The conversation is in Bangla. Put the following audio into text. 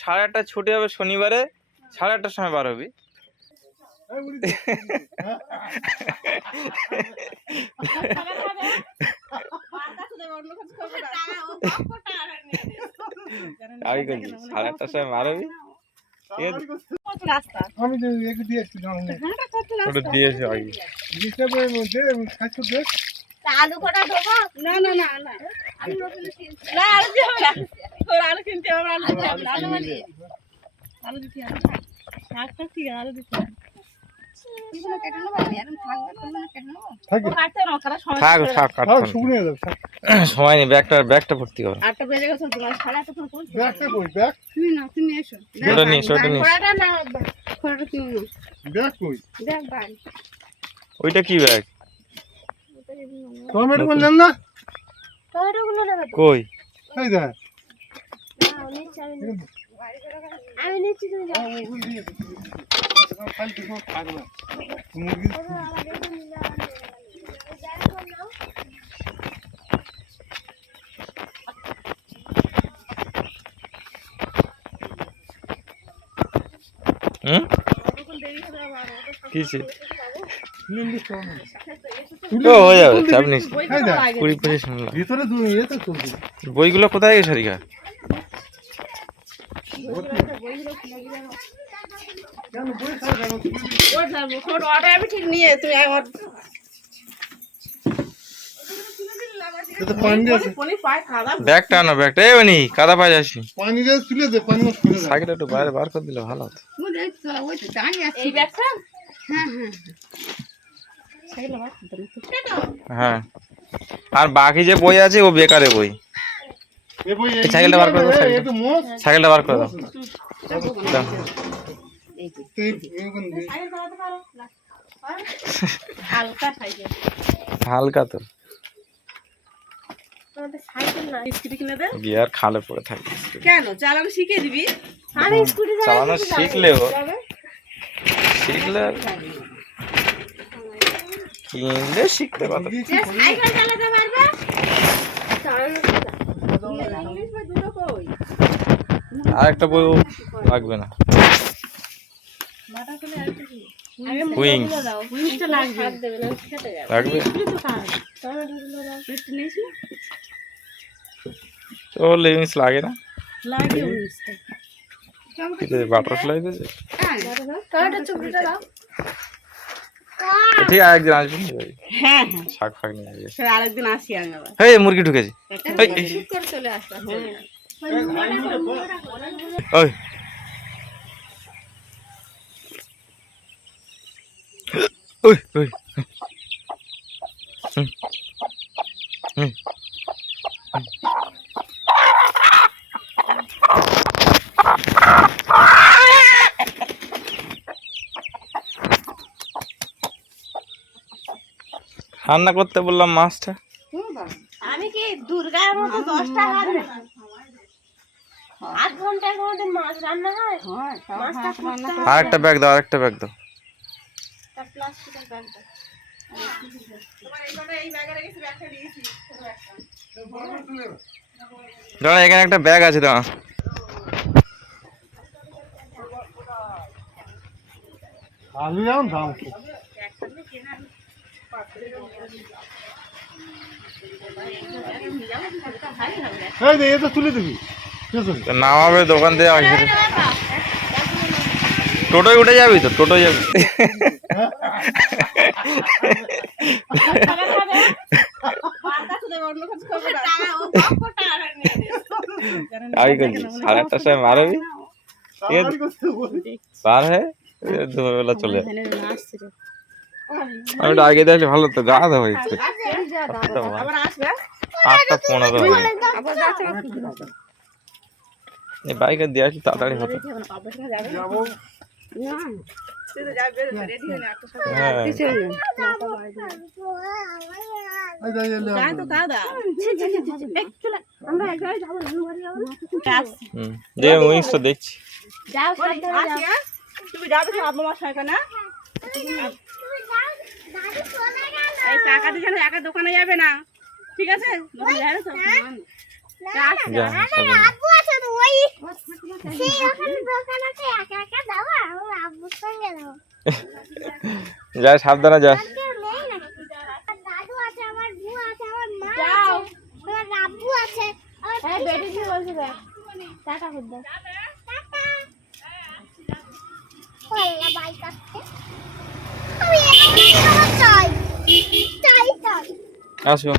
8:30 ছুটি হবে শনিবারে, 8:30টার সময় বার হবি। আমি করছি 8:30টার সময় বার হবি, দিয়েছে আলু কটা দেবো? না না না না আলু আলু কিনতে হবে, আলু দিতে হবে, শাকটা ঠিক আলু দিতে হবে। সময় নেই, ব্যাগটা ভর্তি করো। 8টা বেজে গেছে, তোমার 8:30 ওইটা কি ব্যাগ? টমেটো বললেন না? কই আমি নিচ্ছি, তুমি যাও। কিছে হয়ে যাবে, চাপ নিস। 20-25 মিনিট ভিতরে চলছে। বইগুলো কোথায় গেছে রিকা? ঠিক নিয়ে তুমি একবার ব্যাগটা আনো, ব্যাগটা এই বানি কাদা পায়ে যাচ্ছি। পানি তুলে দে, পানি সাইকেলটা একটু বাইরে বার করে দিলে ভালো হতো। এই ব্যাগটা হ্যাঁ, আর বাকি যে বই আছে ও বেকারে বই। সাইকেলটা বার করে দাও, সাইকেলটা বার করে দাও। হালকা তো গিয়ার খালে পড়ে থাকে। কেন চালানো শিখে দিবি? চালানো শিখলেও কিনলে শিখতে পারো। আর একটা বই লাগবে না, উইংস লাগবে। তো উইংস লাগে না, বাটারফ্লাই দিয়েছে। ঠিক আরেকদিন আসবি, হ্যাঁ শাক ফাক নিয়ে আসবি। আরেকদিন আসি আমি আবার। এই মুরগি ঢুকেছি। চলে আসলাম। ওই ওই ওই রান্না করতে বললাম মাছটা। আমি কি দুর্গার মতো 10টা হাত 8 ঘন্টার মধ্যে মাছ রান্না হয়? আরেকটা ব্যাগ দাও, আরেকটা ব্যাগ দাও। প্লাস্টিকের ব্যাগ দাও। এই ব্যাগে রেখেছি, ব্যাগটা দিয়েছি। দাঁড়া, এখানে একটা ব্যাগ আছে, দাঁড়া। আলু যেমন দাম তুলে দিবি, নামাবে দোকান থেকে আসবে। টোটোয় উঠে যাবি তো? টোটোয় যাবি? আমি করছি 8:30টার সময় বার হবি, ঠিক আছে? বার হয়ে দুপুরবেলা চলে যাবে। আমি একটু আগে দেখলে ভালো তো, গা দেওয়া হয়েছে। 8:15 এই বাইকে দিয়ে আসলে তাড়াতাড়ি হতো। দেখছি তুমি যাবে আব্বা সঙ্গে না? এই টাকা দিয়ে একা দোকানে যাবে না, ঠিক আছে? যা সাবধানে। আব্বু আছে তো ওই সেই ওখানে দোকান আছে একা একা যাও আমার আব্বুর সঙ্গে যাও যা সাবধানে যা। কেউ নেই না দাদু আছে আমার বুয়া আছে আমার মা আছে আমার আব্বু আছে এই বেটি কি বলছে দেখ টাটা খুদ দাও টাটা ওলা বাইক আসছে আমি এখানে চাই চাই চাই আসো।